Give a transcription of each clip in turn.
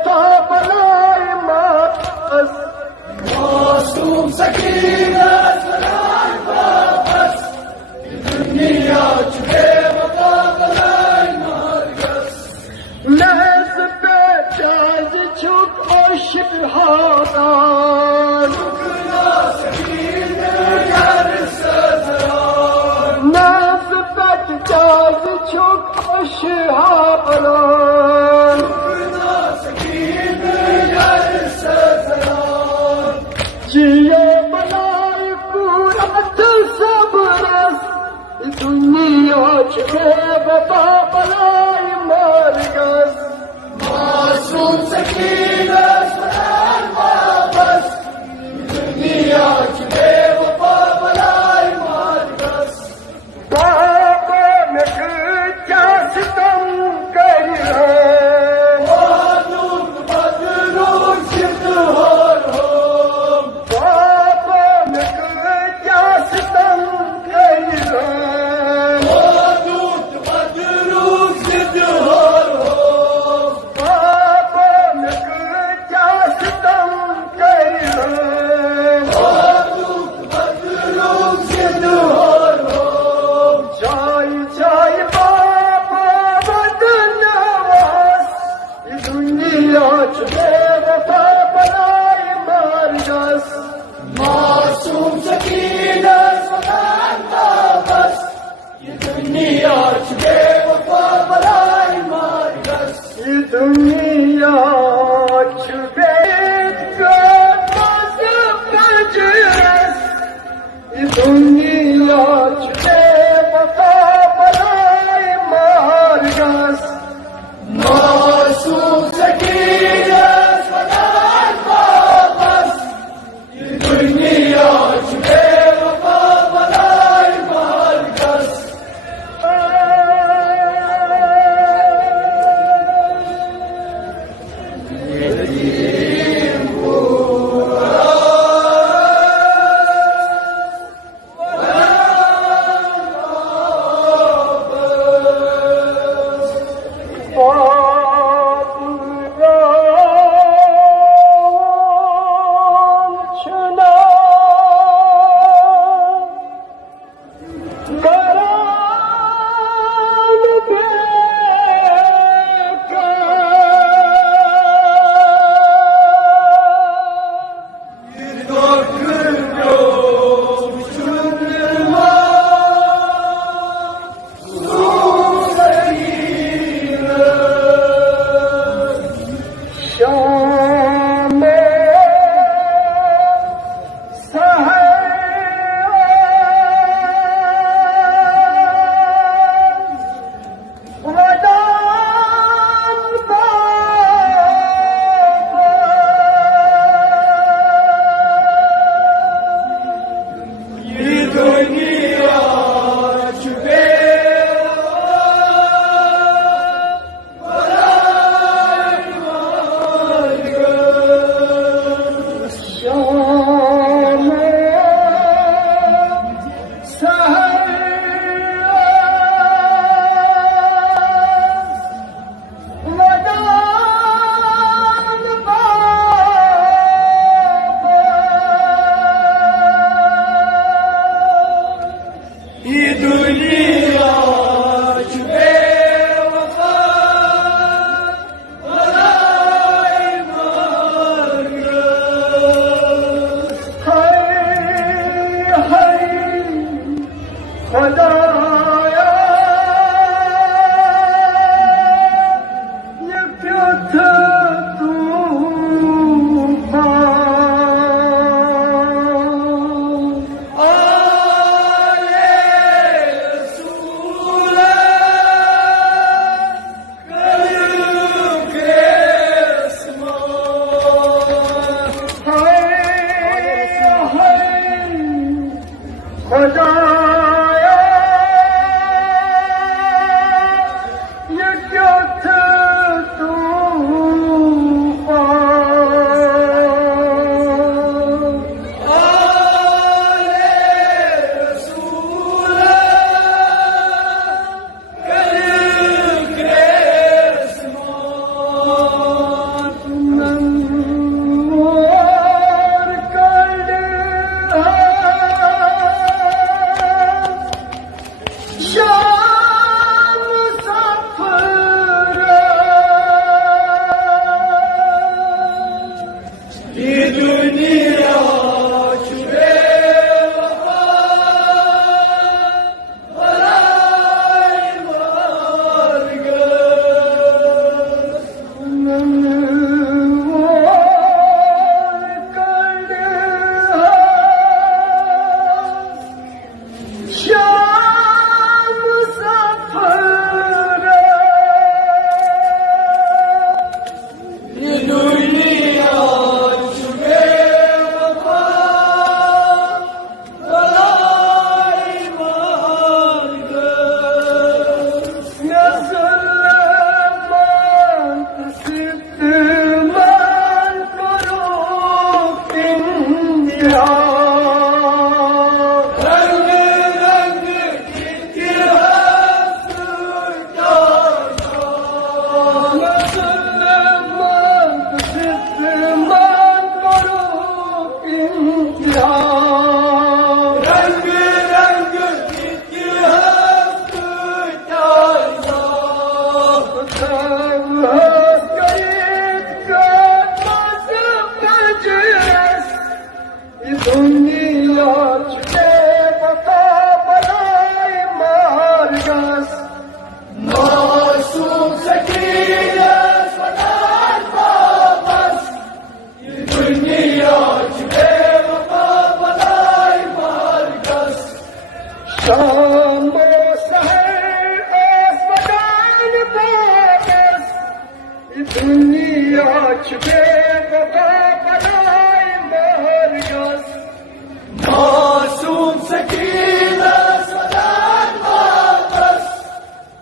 बेवफा बलाए मास मासूम सकीना सलाम वापस दुनिया बेवफा बलाए मास महज पे जाज छुप और शिबहादान महज पे जाज छुप और शिबहादान जिए बनाए पूरा सब रस दुनिया बेवफा बलाए मारगस मासूम सकीना सलाम वापस दुनिया बेवफा बलाए मारगस बाबा में क्या सितम कर मासूम सकीना सलाम वापस ये दुनिया बेवफा बलाए मारगस ये दुनिया ये दुनिया बेवफा बलाए मारगस मासूम सकीना सलाम वापस ये दुनिया बेवफा बलाए मारगस छुपे वफा बनाए मरगस मासूम सकीना सदान वापस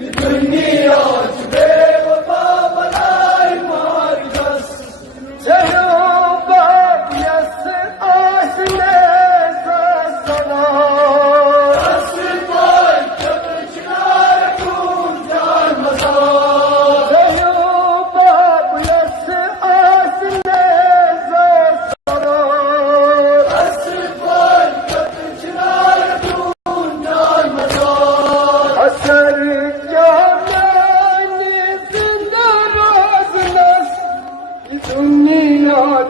ये दुनिया छुपे वफा बनाए मरगस चलो बाप यस आसने सदा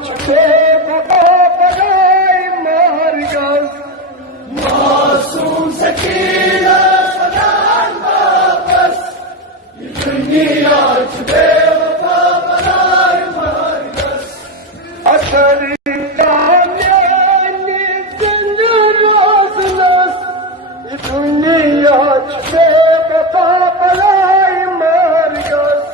छुपे वफा बनाए मरगस मासूम सकीना सदान वापस ये दुनिया छुपे वफा बनाए मरगस असर जाने जिंद रोज़नस ये दुनिया छुपे वफा बनाए मरगस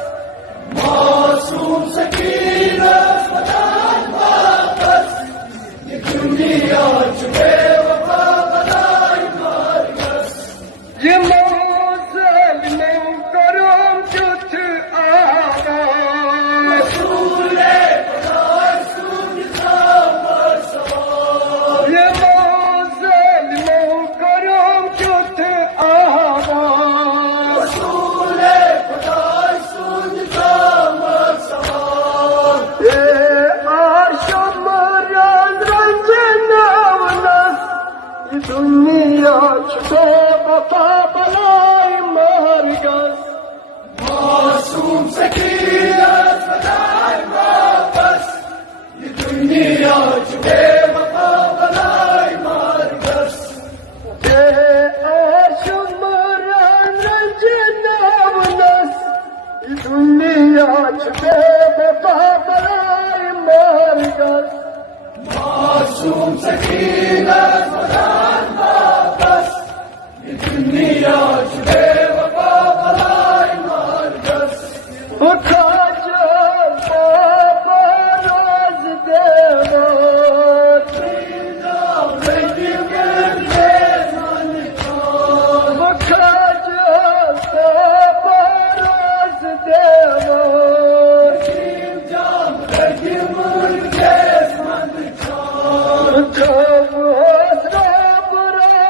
मासूम सकीना सदान वापस ये दुनिया छुपे वफा बनाए मरगस ये मौज़ल में करम जुत आवाज़ रसूले खुदा रसूल सामर सवार ये मौज़ल में करम जुत आवाज़ रसूले खुदा रसूल सामर सवार ये आशम रंज नवनस ये दुनिया छुपे वफा बनाए मरगस मासूम सकीना सदान वापस ये दुनिया छुपे वफा बनाए मरगस ये आशम रंज नवनस ये दुनिया छुपे वफा बनाए मरगस मासूम सकीना सदान वापस ये दुनिया छुपे वफा बनाए मरगस उठा जो बाबा रोज देवत उठा जो बाबा रोज देवत उठा रोज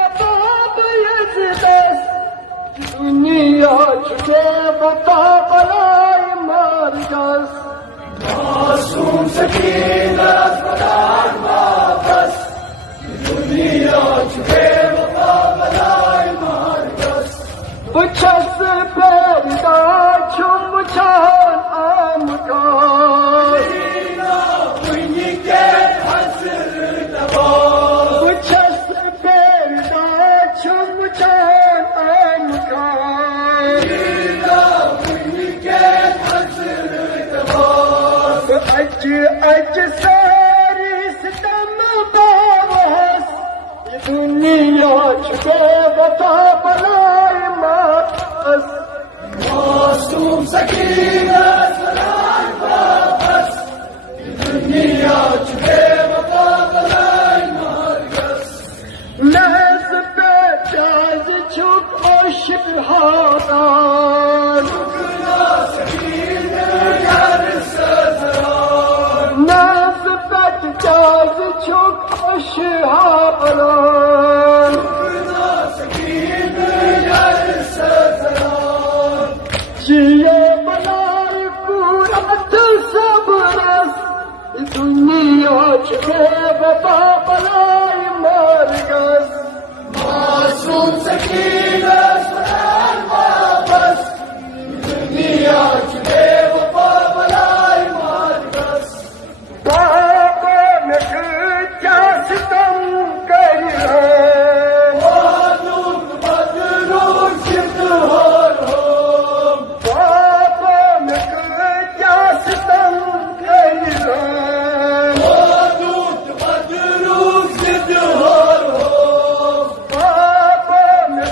बाबा यजदस दुनिया छुपे वफा बनाए मरगस मासूम सकीना सदान वापस ये दुनिया छुपे वफा बनाए मरगस उछस पैदा छुम छान आमगार उछस पैदा छुम छान आमगार अज सारी सितम बावस ये दुनिया छुपे वफा बनाए मरगस मासूम सकीना सदान वापस ये दुनिया छुपे वफा बनाए मरगस महज पे जाज छुप और शिबहादान महज पे जाज छुप और शिबहादान जिए बनाए पूरत सब रस दुनिया छुपे वफा बनाए मरगस मासूम सकीना सदान वापस ये दुनिया छुपे वफा बनाए मरगस बाबा में क्या सितम कर बाबा में क्या सितम कर बाबा में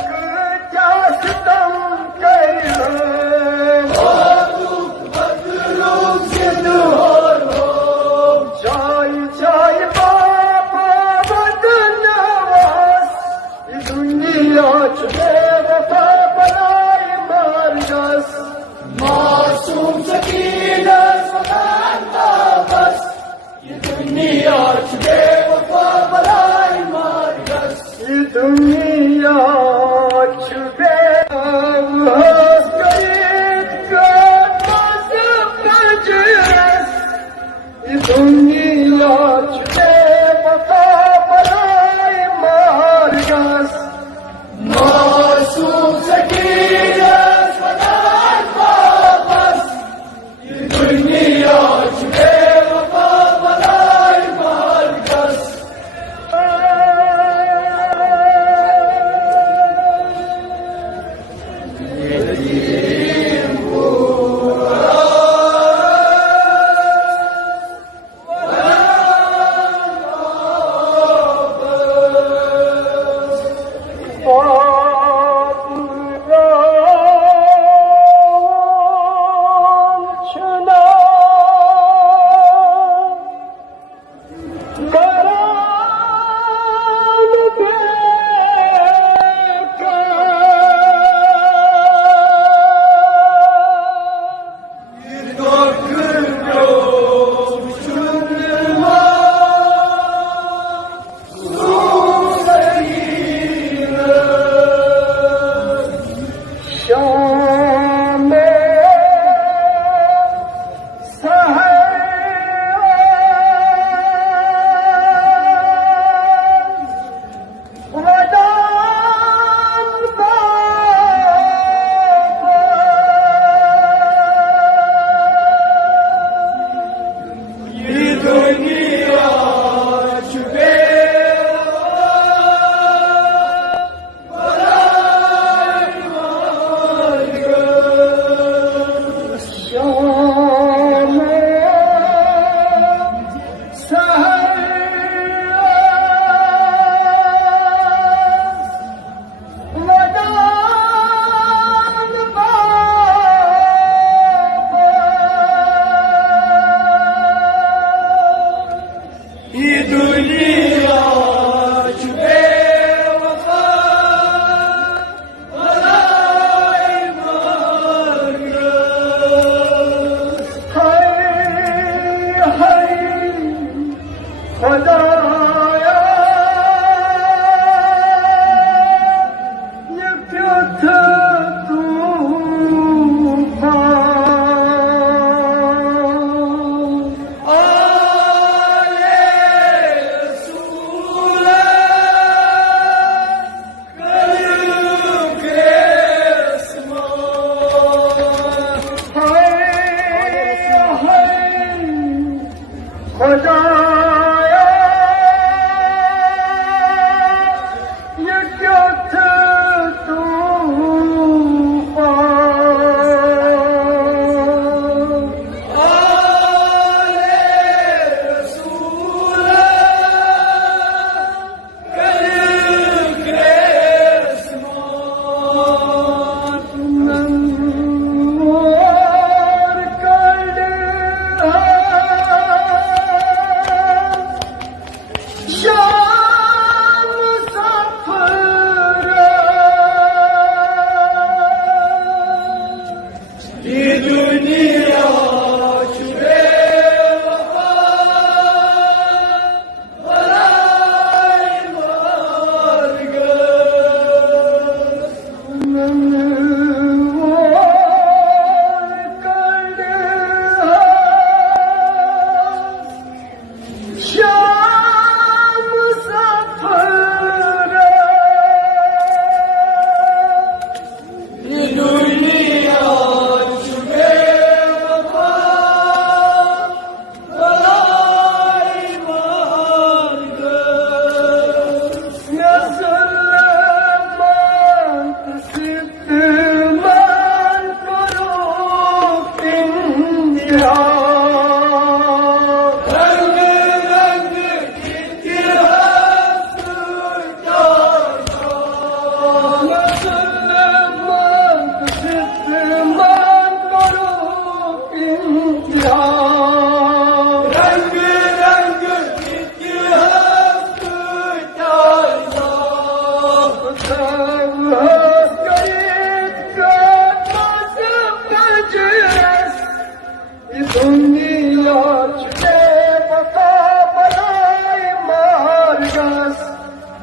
तुम